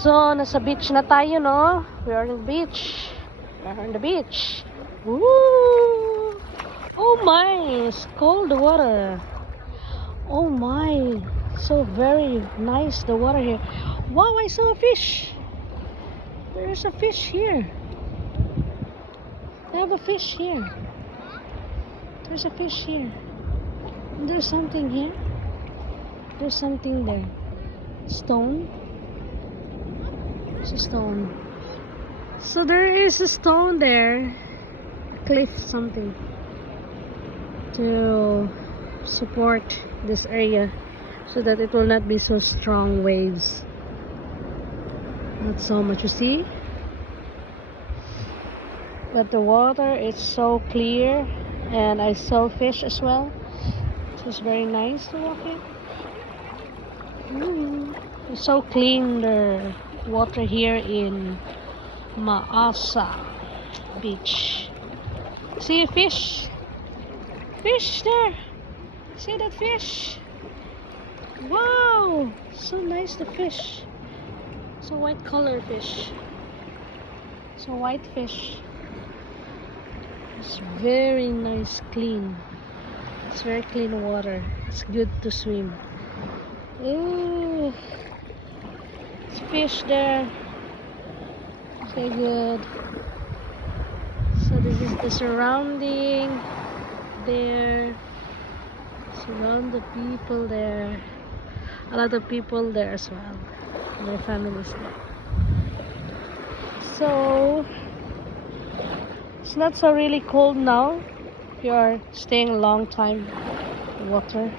So, nasa beach na tayo, no? We are in the beach. We are on the beach. Woo! Oh my! It's cold, the water. Oh my! So very nice, the water here. Wow, I saw a fish. There's a fish here. I have a fish here. There's a fish here. And there's something here. There's something there. Stone. It's a stone. So there is a stone there. A cliff, something. To support this area. So that it will not be so strong waves. Not so much, you see? But the water is so clear. And I saw fish as well. So it's very nice to walk in. It's so clean, the water here in Maasa Beach. See a fish? Fish there! See that fish? Wow! So nice, the fish. So white color fish. So white fish. It's very nice, clean. It's very clean water. It's good to swim. Ooh, it's fish there. So good. So this is the surrounding there. Surround the people there. A lot of people there as well. Their families there. So it's not so really cold now. If you are staying a long time in water.